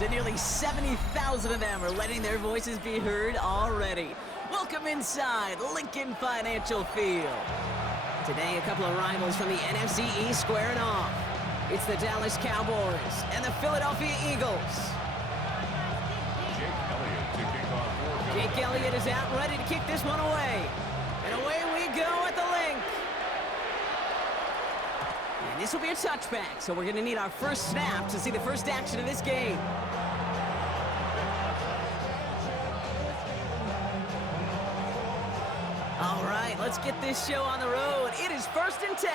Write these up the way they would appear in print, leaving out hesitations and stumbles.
and nearly 70,000 of them are letting their voices be heard already. Welcome inside Lincoln Financial Field. Today, a couple of rivals from the NFC East squaring off. It's the Dallas Cowboys and the Philadelphia Eagles. Jake Elliott to kick off for Jake Elliott is out ready to kick this one away. And away we go at the link. And this will be a touchback, so we're going to need our first snap to see the first action of this game. All right, let's get this show on the road. It is 1st and 10.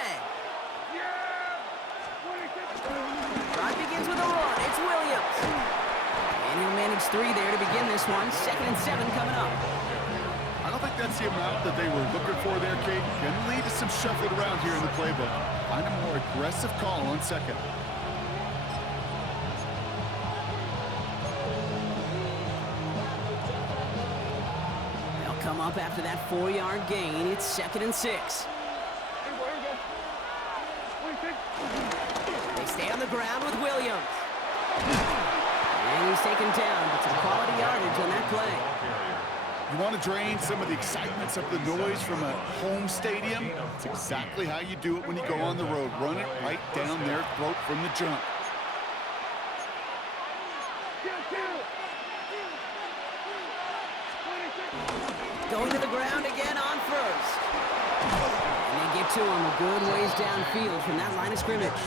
Drive begins with a run. It's Williams. And he'll manage 3 there to begin this one. 2nd and 7 coming up. I don't think that's the amount that they were looking for there, Kate. Can lead to some shuffling around here in the playbook. Find a more aggressive call on 2nd. They'll come up after that 4-yard gain. It's 2nd and 6. They stay on the ground with Williams. And he's taken down, but some quality yardage on that play. You want to drain some of the excitement, some of the noise from a home stadium? It's exactly how you do it when you go on the road. Run it right down their throat from the jump. Going to the ground again on first. And they get to him a good ways downfield from that line of scrimmage.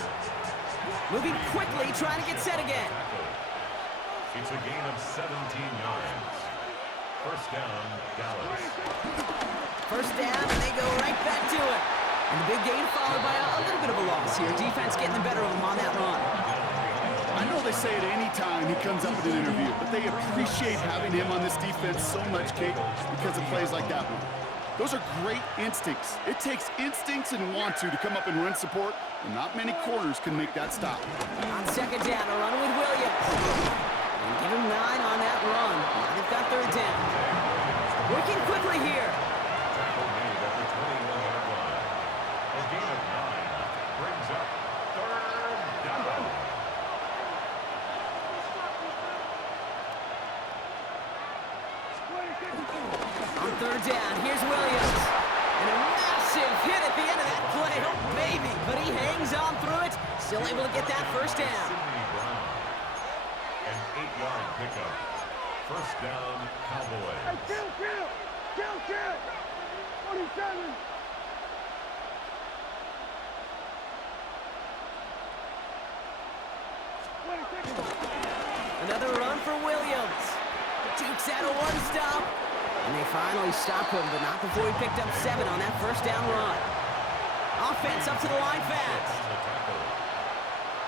Moving quickly, trying to get set again. It's a gain of 17 yards. First down, Dallas. First down, and they go right back to it. And the big gain followed by a little bit of a loss here. Defense getting the better of them on that run. I know they say it any time he comes up with an interview, but they appreciate having him on this defense so much, Kate, because of plays like that one. Those are great instincts. It takes instincts and want to come up and run support, and not many corners can make that stop. On 2nd down, a run with Williams. And give him 9 on that run. Now they've got 3rd down. Working quickly here. Tackle made at the 21-yard line. A gain of 9 brings up 3rd down. On 3rd down, here's Williams. And a massive hit at the end of that play. Oh, baby. But he hangs on through it. Still able to get that first down. Sidney Brown. An 8-yard pickup. First down, Cowboys. Hey, kill! 47! Another run for Williams. Dukes out a 1-stop. And they finally stop him, but not before he picked up 7 on that first down run. Offense up to the line fast.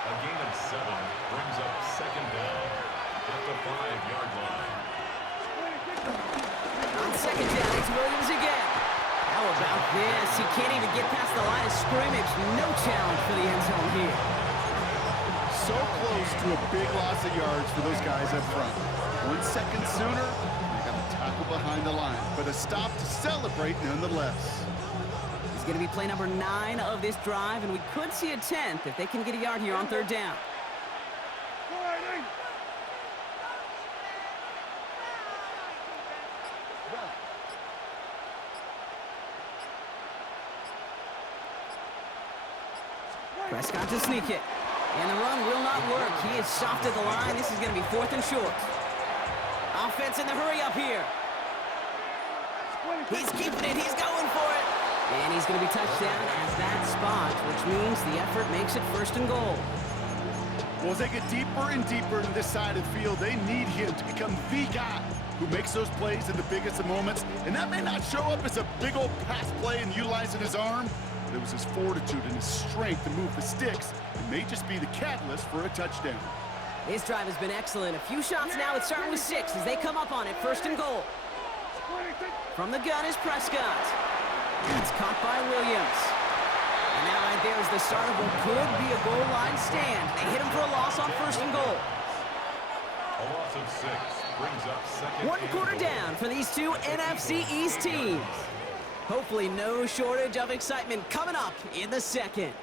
A gain of 7 brings up 2nd down at the 5-yard line. On 2nd down, it's Williams again. How about this? He can't even get past the line of scrimmage. No challenge for the end zone here. So close to a big loss of yards for those guys up front. 1 second sooner, they got a tackle behind the line, but a stop to celebrate nonetheless. It's going to be play number 9 of this drive, and we could see a 10th if they can get a yard here on 3rd down. Prescott to sneak it. And the run will not work. He is soft at the line. This is going to be 4th and short. Offense in the hurry up here. He's keeping it. He's going for it. And he's going to be touched down as that spot, which means the effort makes it 1st and goal. Well, as they get deeper and deeper into this side of the field, they need him to become the guy who makes those plays in the biggest of moments. And that may not show up as a big old pass play and utilizing his arm, but it was his fortitude and his strength to move the sticks. It may just be the catalyst for a touchdown. This drive has been excellent. A few shots now. It's starting with 6 as they come up on it. 1st and goal. From the gun is Prescott. It's caught by Williams. And now right there is the start of what could be a goal line stand. They hit him for a loss on 1st and goal. A loss of 6 brings up 2nd. 1 quarter down for these two NFC East teams. Hopefully no shortage of excitement coming up in the 2nd.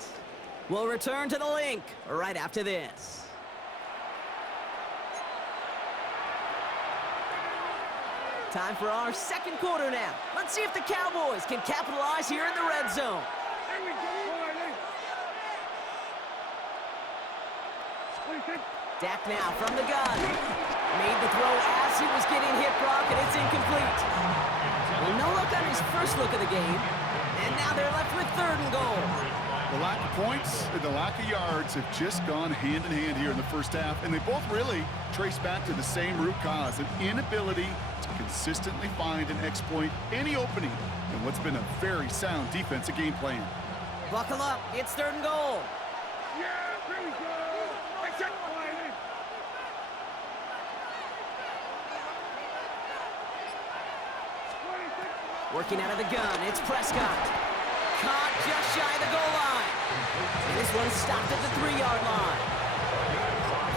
We'll return to the link right after this. Time for our second quarter now. Let's see if the Cowboys can capitalize here in the red zone. Here we go. Dak now from the gun. Made the throw as he was getting hit, Brock, and it's incomplete. Well, no look on his first look of the game. And now they're left with 3rd and goal. The lack of points and the lack of yards have just gone hand in hand here in the first half, and they both really trace back to the same root cause, an inability to consistently find and exploit any opening in what's been a very sound defensive game plan. Buckle up, it's 3rd and goal. Yeah, here we go. Working out of the gun, it's Prescott. Caught just shy of the goal line. And this one stopped at the 3-yard line.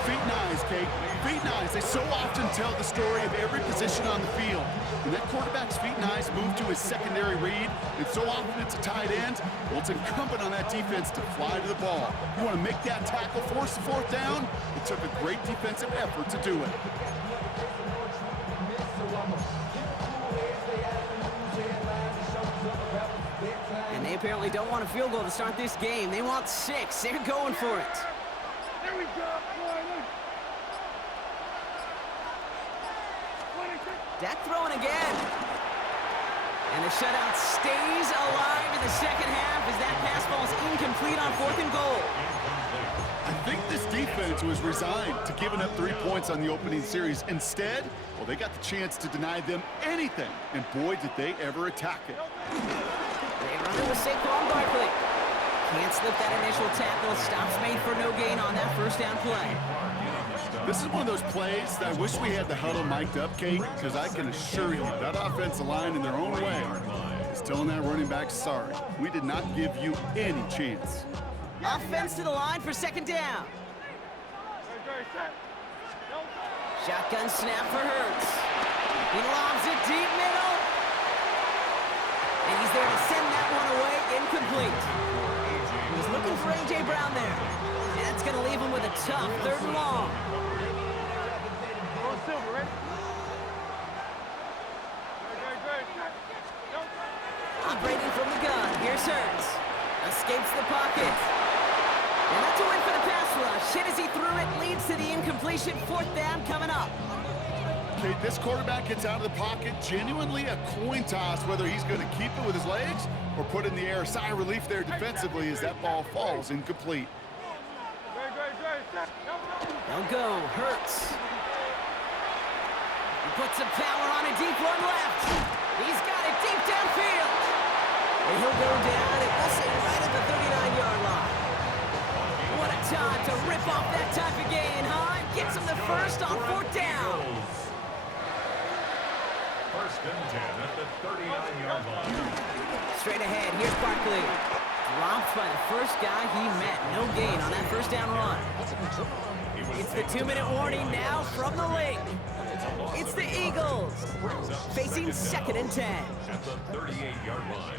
Feet nice, Kate. Feet nice. They so often tell the story of every position on the field. When that quarterback's feet nice move to his secondary read, and so often it's a tight end, well, it's incumbent on that defense to fly to the ball. You want to make that tackle, force the 4th down? It took a great defensive effort to do it. And they apparently don't want a field goal to start this game. They want 6. They're going for it. There we go. Dak throwing again. And the shutout stays alive in the second half as that pass ball is incomplete on 4th and goal. I think this defense was resigned to giving up 3 points on the opening series. Instead, well, they got the chance to deny them anything. And boy, did they ever attack it. They run it with Saquon Barkley. Can't slip that initial tackle. Stops made for no gain on that 1st down play. This is one of those plays that I wish we had the huddle mic'd up, Kate, because I can assure you that offensive line in their own way is telling that running back, sorry, we did not give you any chance. Offense to the line for 2nd down. Shotgun snap for Hurts. He lobs it deep middle. And he's there to send that one away, incomplete. He was looking for A.J. Brown there. And that's going to leave him with a tough 3rd and long. Operating from the gun, here's Hurts. Escapes the pocket. And that's a win for the pass rush. Hit as he threw it, leads to the incompletion. 4th down coming up. Kate, this quarterback gets out of the pocket, genuinely a coin toss whether he's going to keep it with his legs or put it in the air. Sigh of relief there defensively as that ball falls incomplete. They'll go, Hurts. He puts some power on a deep one left. He's got it deep downfield. And he'll go down, and we'll say right at the 39-yard line. What a time to rip off that type of gain, huh? Gets him the first on 4th down. 1st and 10 at the 39-yard line. Straight ahead, here's Barkley. Dropped by the first guy he met. No gain on that 1st down run. It's the 2-minute warning now from the link. It's the Eagles facing 2nd and 10. At the 38-yard line.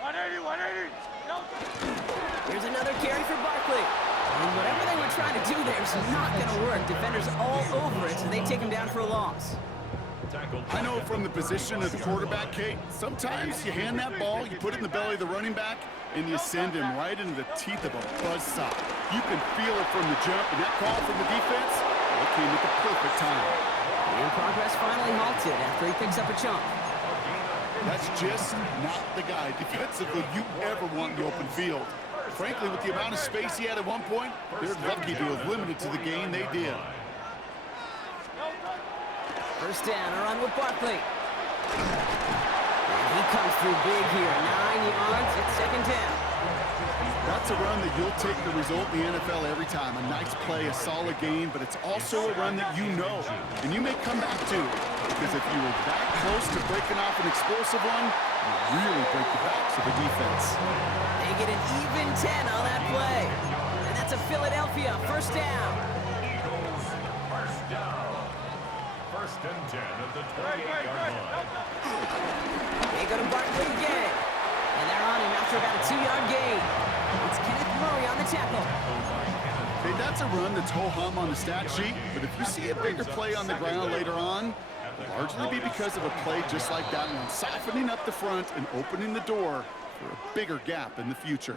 180. Here's another carry for Barkley. And whatever they were trying to do there is not going to work. Defenders all over it, so they take him down for a loss. I know from the position of the quarterback, Kate, sometimes you hand that ball, you put it in the belly of the running back, and you send him right into the teeth of a buzzsaw. You can feel it from the jump, and that call from the defense, it came at the perfect time. And progress finally halted after he picks up a chunk. That's just not the guy defensively you ever want in the open field. Frankly, with the amount of space he had at one point, they're lucky to have limited to the gain they did. 1st down, a run with Barkley. And he comes through big here. 9 yards, it's 2nd down. That's a run that you'll take the result in the NFL every time. A nice play, a solid game, but it's also a run that you know, and you may come back to. Because if you were that close to breaking off an explosive one, you really break the backs of the defense. They get an even 10 on that play. And that's a Philadelphia 1st down. Eagles, 1st down. 1st and 10 at the 28-yard line. They go to Barkley again. And they're on him after about a 2-yard gain. It's Kenneth Murray on the tackle. Okay, that's a run that's ho-hum on the stat sheet, but if you see a bigger play on the ground later on, it'll largely be because of a play just like that one, softening up the front and opening the door for a bigger gap in the future.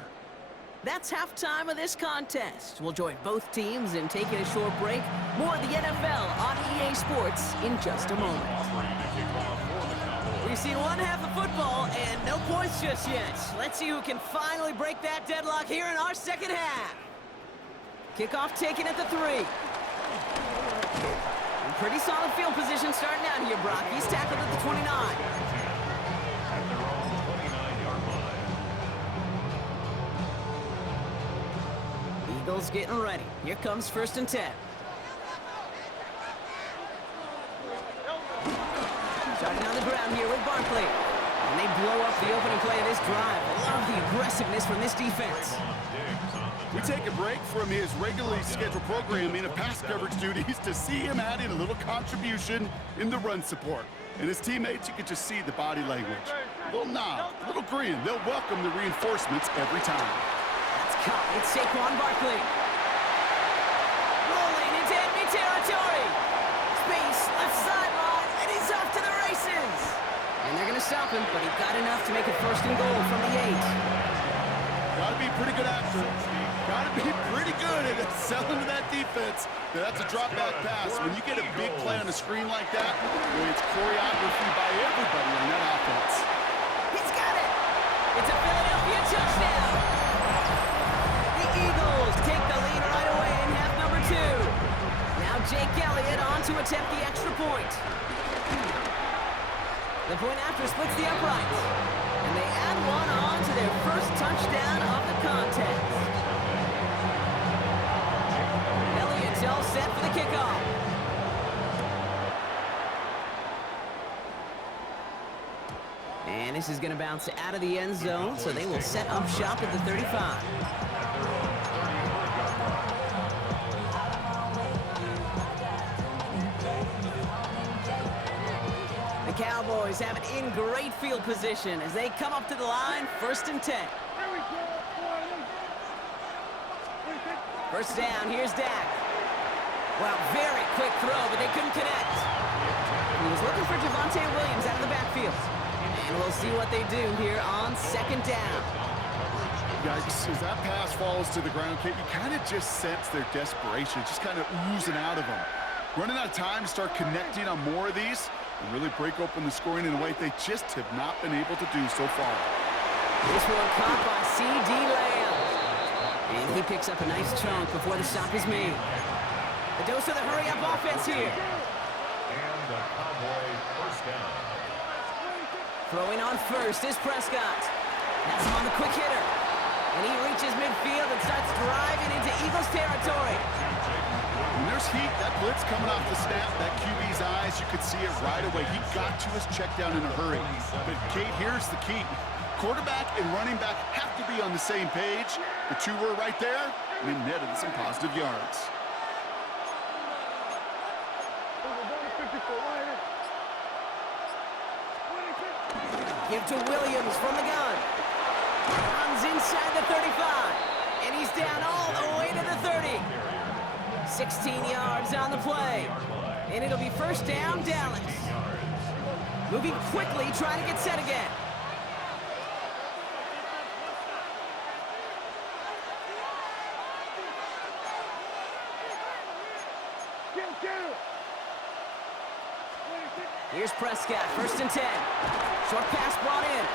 That's halftime of this contest. We'll join both teams in taking a short break. More of the NFL on EA Sports in just a moment. We've seen one half of football and no points just yet. Let's see who can finally break that deadlock here in our second half. Kickoff taken at the 3. And pretty solid field position starting out here, Brock. He's tackled at the 29. At their own 29-yard line. Eagles getting ready. Here comes 1st and 10. Starting on the ground here with Barkley. And they blow up the opening play of this drive. I love the aggressiveness from this defense. We take a break from his regularly scheduled programming of pass coverage duties to see him add in a little contribution in the run support. And his teammates, you can just see the body language. A little nod, a little grin. They'll welcome the reinforcements every time. That's caught. It's Saquon Barkley. Rolling into enemy territory. Space, left sideline, and he's off to the races. And they're going to stop him, but he got enough to make it 1st and goal from the 8. Gotta be pretty good after it. Gotta be pretty good at selling to that defense. That's a drop back pass. When you get a big play on the screen like that, well, it's choreography by everybody on that offense. He's got it. It's a Philadelphia touchdown. The Eagles take the lead right away in half number 2. Now Jake Elliott on to attempt the extra point. The point after splits the uprights. And they add one on to their first touchdown of the contest. Elliott's all set for the kickoff. And this is going to bounce out of the end zone, so they will set up shop at the 35. The Cowboys have it in great field position as they come up to the line, 1st and 10. First down, here's Dak. Well, very quick throw, but they couldn't connect. He was looking for Javonte Williams out of the backfield. And we'll see what they do here on 2nd down. Yikes, as that pass falls to the ground, Kate, you kind of just sense their desperation, just kind of oozing out of them. Running out of time to start connecting on more of these and really break open the scoring in a way they just have not been able to do so far. This one caught by C.D. Lamb. And he picks up a nice chunk before the stop is made. A dose of the hurry-up offense here. And the Cowboy 1st down. Throwing on 1st is Prescott. That's him on the quick hitter. And he reaches midfield and starts driving into Eagles territory. When there's heat, that blitz coming off the snap, that QB's eyes, you could see it right away. He got to his check down in a hurry. But, Kate, here's the key. Quarterback and running back have to be on the same page. The two were right there, and they netted some positive yards. Give to Williams from the gun. Runs inside the 35. And he's down all the way to the 30. 16 yards on the play. And it'll be 1st down, Dallas. Moving quickly, trying to get set again. Here's Prescott, 1st and 10. Short pass brought in.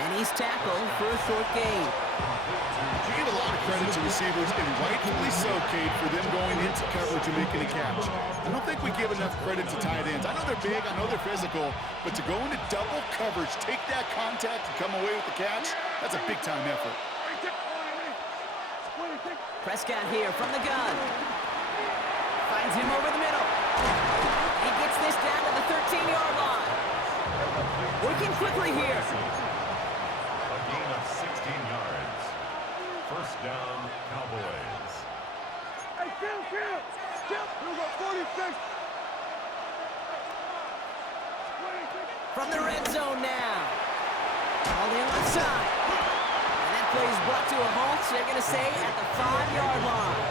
And he's tackled for a short gain. You give a lot of credit to receivers, and rightfully so, Kate, for them going into coverage and making a catch. I don't think we give enough credit to tight ends. I know they're big, I know they're physical, but to go into double coverage, take that contact, and come away with the catch, that's a big-time effort. Prescott here from the gun. Finds him over the middle. He gets this down to the 13-yard line. Working quickly here. A gain of 16 yards. 1st down, Cowboys. Hey, Kill! We got 46! From the red zone now. All the left side. And that play is brought to a halt, so they're going to say at the 5-yard line.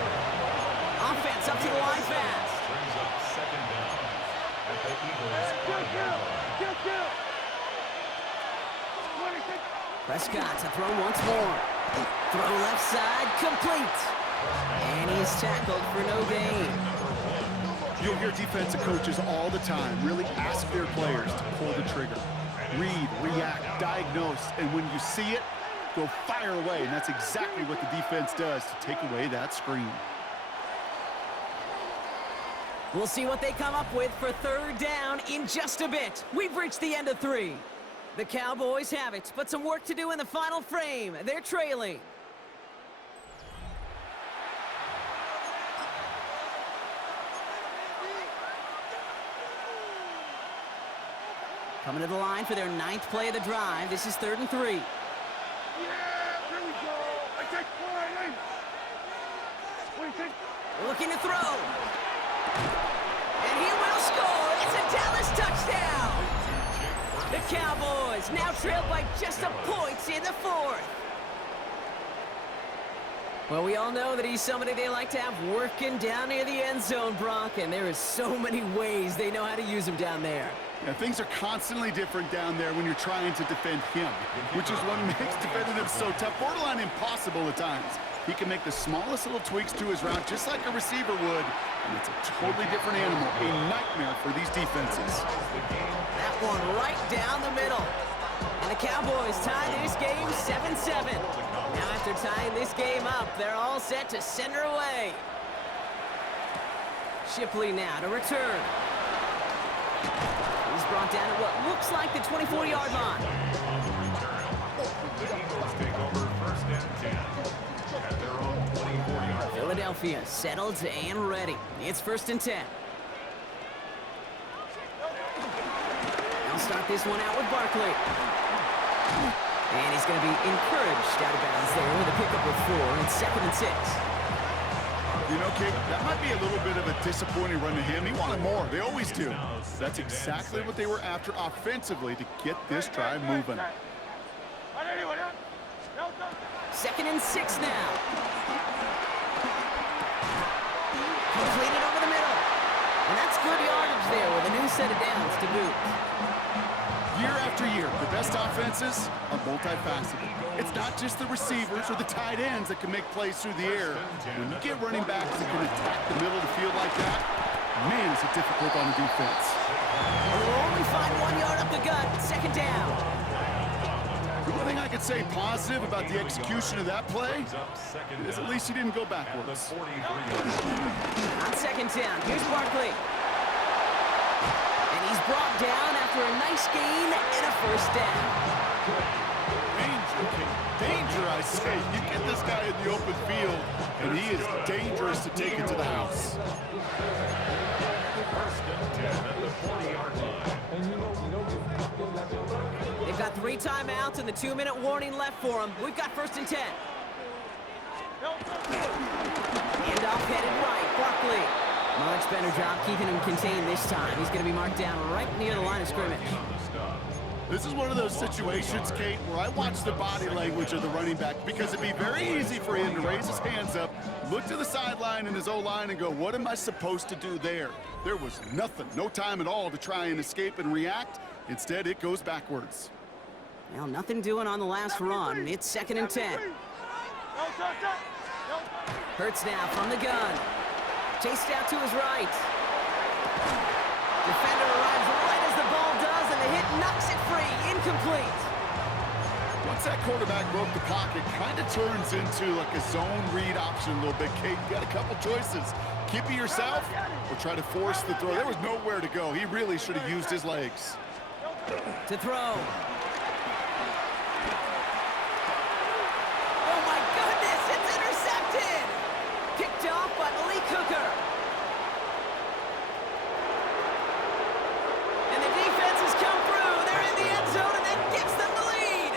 at the Eagles' 5-yard line. Kill. 26. Prescott to throw once more. Throw left side, complete. And he's tackled for no gain. You'll hear defensive coaches all the time really ask their players to pull the trigger. Read, react, diagnose, and when you see it, go fire away. And that's exactly what the defense does to take away that screen. We'll see what they come up with for third down in just a bit. We've reached the end of 3. The Cowboys have it, but some work to do in the final frame. They're trailing. Coming to the line for their 9th play of the drive. This is 3rd and 3. Yeah, here we go. I take 4 26. Looking to throw. And he will score. It's a Dallas touchdown. The Cowboys now trail by just a point in the 4th. Well, we all know that he's somebody they like to have working down near the end zone, Brock, and there is so many ways they know how to use him down there. Yeah, things are constantly different down there when you're trying to defend him, which is what makes defending him so tough, borderline impossible at times. He can make the smallest little tweaks to his route just like a receiver would, and it's a totally different animal, a nightmare for these defenses. That one right down the middle. And the Cowboys tie this game 7-7. Now after tying this game up, they're all set to send her away. Shipley now to return. He's brought down at what looks like the 24-yard line. On the return, the Eagles take over 1st and 10 at their own 24-yard line. Philadelphia settled and ready. It's 1st and 10. They'll start this one out with Barkley. And he's going to be encouraged out of bounds there with a pickup of 4 and 2nd and 6. You know, Kate, that might be a little bit of a disappointing run to him. He wanted more. They always do. That's exactly what they were after offensively to get this drive moving. 2nd and 6 now. Completed over the middle. And that's good yardage there with a new set of downs to boot. Year after year, the best offenses are multifaceted. It's not just the receivers or the tight ends that can make plays through the air. When you get running backs that can attack the middle of the field like that, man, is it difficult on the defense. And we'll only find 1 yard up the gut, 2nd down. The only thing I could say positive about the execution of that play is at least he didn't go backwards. On 2nd down, here's Barkley. And he's brought down after a nice gain and a 1st down. Danger, King. Danger, I say. You get this guy in the open field, and he is dangerous to take it to the house. 1st and 10 at the 40-yard line. They've got 3 timeouts and the 2-minute warning left for them. We've got 1st and 10. Handoff headed right, Barkley. Much better job keeping him contained this time. He's going to be marked down right near the line of scrimmage. This is one of those situations, Kate, where I watch the body language of the running back because it'd be very easy for him to raise his hands up, look to the sideline in his O-line and go, what am I supposed to do there? There was nothing, no time at all to try and escape and react. Instead, it goes backwards. Well, nothing doing on the last run. It's 2nd and 10. Hurts now from the gun. Chased out to his right. Defender arrives right as the ball does, and the hit knocks it free. Incomplete. Once that quarterback broke the pocket, kind of turns into like a zone read option a little bit, Kate. You got a couple choices. Keep it yourself or try to force the throw. There was nowhere to go. He really should have used his legs. To throw. Oh, my goodness, it's intercepted. Picked off by Malik Hooker. And the defense has come through. They're in the end zone, and that gives them the lead.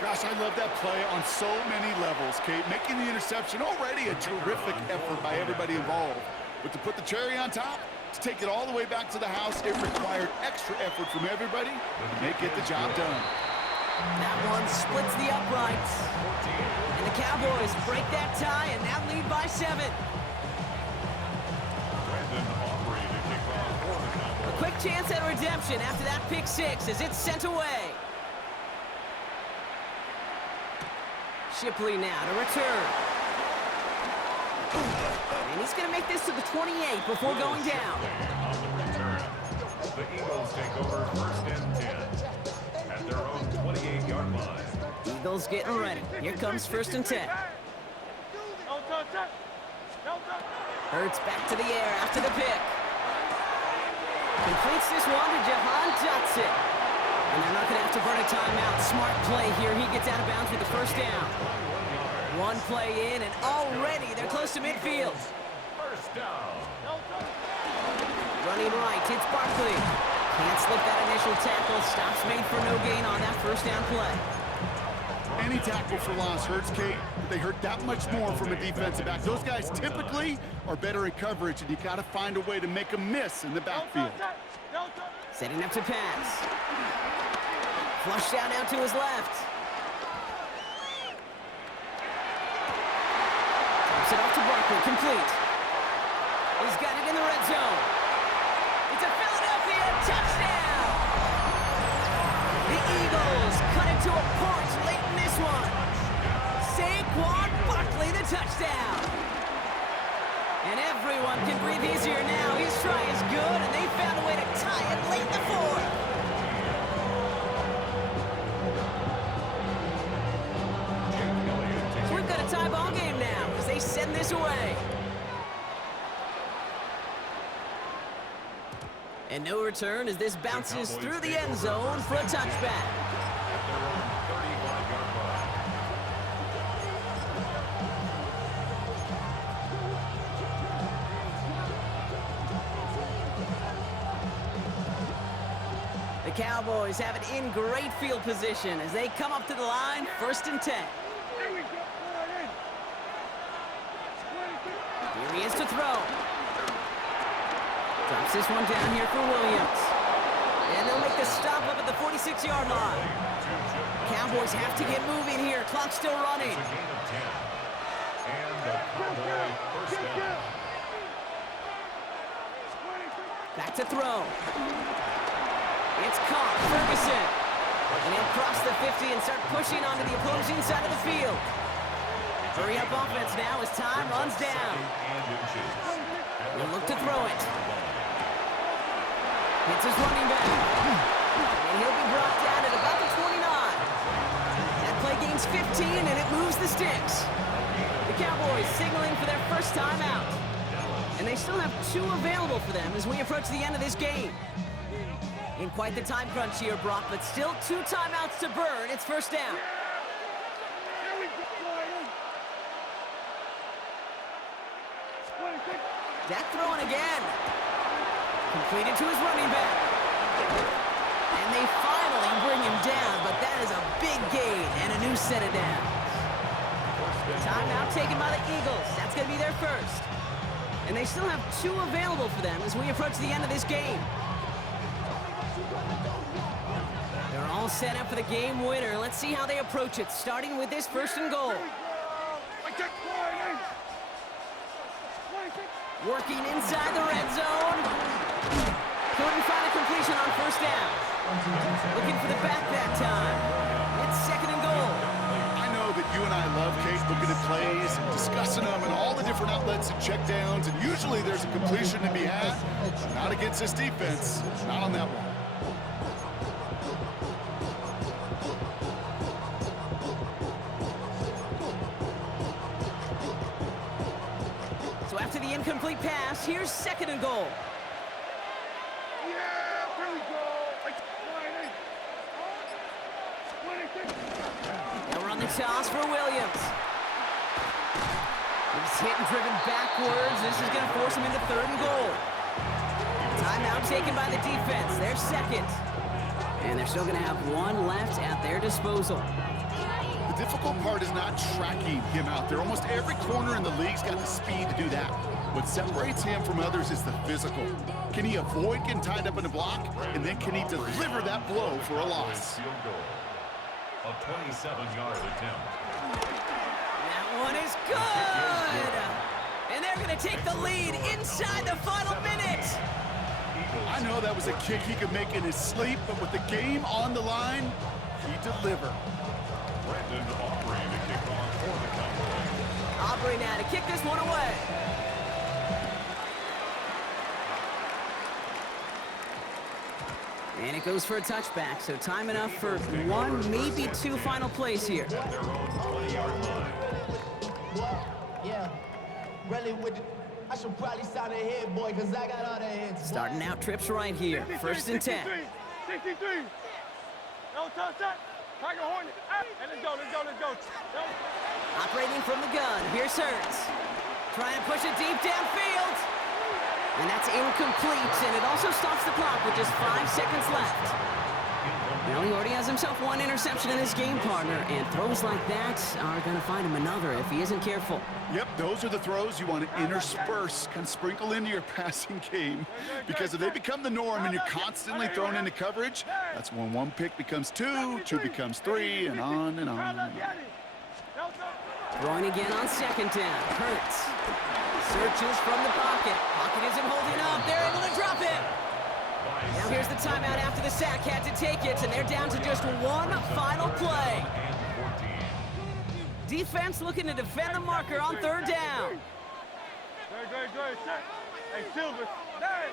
Gosh, I love that play on so many levels, Kate. Making the interception, already a terrific effort by everybody involved. But to put the cherry on top, to take it all the way back to the house, it required extra effort from everybody to make it the job done. That one splits the uprights. And the Cowboys break that tie and now lead by 7. Austin Aubrey to kick off for the Cowboys. A quick chance at redemption after that pick six as it's sent away. Shipley now to return. And he's going to make this to the 28 before going down. On the return, the Eagles take over first and 10 at their own 28-yard line. Eagles getting ready. Here comes first and 10. Hurts back to the air after the pick. Completes this one to Jahan Dotson. And they're not going to have to burn a timeout. Smart play here. He gets out of bounds with the first down. One play in, and already they're close to midfield. First down. Running right, it's Barkley. Can't slip that initial tackle. Stops made for no gain on that first down play. Any tackle for loss hurts, Kate. But they hurt that much more from a defensive back. Those guys typically are better in coverage, and you got to find a way to make them miss in the backfield. Setting up to pass. Flushed out now to his left. Drops it off to Barkley, complete. He's got it in the red zone. It's a Philadelphia touchdown! The Eagles cut it to a point late in this one. Saquon Barkley, the touchdown. And everyone can breathe easier now. His try is good, and they found a way to tie it late in the fourth. So we've got a tie ball game now as they send this away. And no return as this bounces through the end zone for a touchback. The Cowboys have it in great field position as they come up to the line, first and 10. Here he is to throw. Drops this one down here for Williams. And they'll make the stop up at the 46-yard line. Cowboys have to get moving here. Clock's still running. It's a gain of 10. And the Cowboy first down. Back to throw. It's caught. Ferguson. And he'll cross the 50 and start pushing onto the opposing side of the field. Hurry up offense now as time runs down. He'll look to throw it. Hits his running back. And he'll be brought down at about the 29. That play gains 15 and it moves the sticks. The Cowboys signaling for their first time out. And they still have two available for them as we approach the end of this game. In quite the time crunch here, Brock, but still two timeouts to burn. It's first down. Dak throwing again. Completed to his running back. And they finally bring him down, but that is a big gain and a new set of downs. Timeout taken by the Eagles. That's going to be their first. And they still have two available for them as we approach the end of this game. They're all set up for the game winner. Let's see how they approach it, starting with this first and goal. Working inside the red zone. Couldn't find a completion on first down. Looking for the back that time. It's second and goal. I know that you and I love, Kate, looking at plays and discussing them and all the different outlets and check downs, and usually there's a completion to be had, but not against this defense. Not on that one. So after the incomplete pass, here's second and goal. They'll run the toss for Williams. He's hit and driven backwards. This is going to force him into third and goal. Timeout taken by the defense. They're second. And they're still going to have one left at their disposal. The difficult part is not tracking him out there. Almost every corner in the league's got the speed to do that. What separates him from others is the physical. Can he avoid getting tied up in a block? And then can he deliver that blow for a loss? Field goal. A 27-yard attempt. That one is good! And there looking to take the lead inside the final minute. I know that was a kick he could make in his sleep, but with the game on the line, he delivered. Brandon Aubrey to kick off for the Cowboys. Aubrey now to kick this one away. And it goes for a touchback, so time enough for one, maybe two final plays here. At their own 20-yard line. Yeah, really with I should probably sound a head boy, cause I got all the heads. Starting out trips right here, 1st and 10. 63. No touch that. Tiger Hornet. And let's go. Operating from the gun, here's Hurts. Trying to push it deep downfield. And that's incomplete, and it also stops the clock with just 5 seconds left. Well, he already has himself one interception in his game, partner, and throws like that are going to find him another if he isn't careful. Yep, those are the throws you want to intersperse, kind of sprinkle into your passing game. Because if they become the norm and you're constantly thrown into coverage, that's when one pick becomes two becomes three, and on and on and on. Throwing again on 2nd down. Hurts. Searches from the pocket. Pocket isn't holding up. They're able to drop it. Now here's the timeout after the sack. Had to take it, and they're down to just one final play. Defense looking to defend the marker on 3rd down. Good. Hey, Silver. Hey.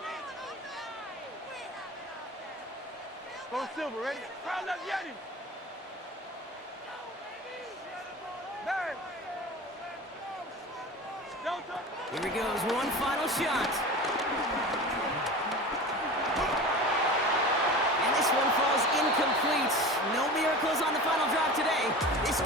Go Silver, ready? Crowd left Yeti. Hey. Here he goes, one final shot. And this one falls incomplete. No miracles on the final drive today. This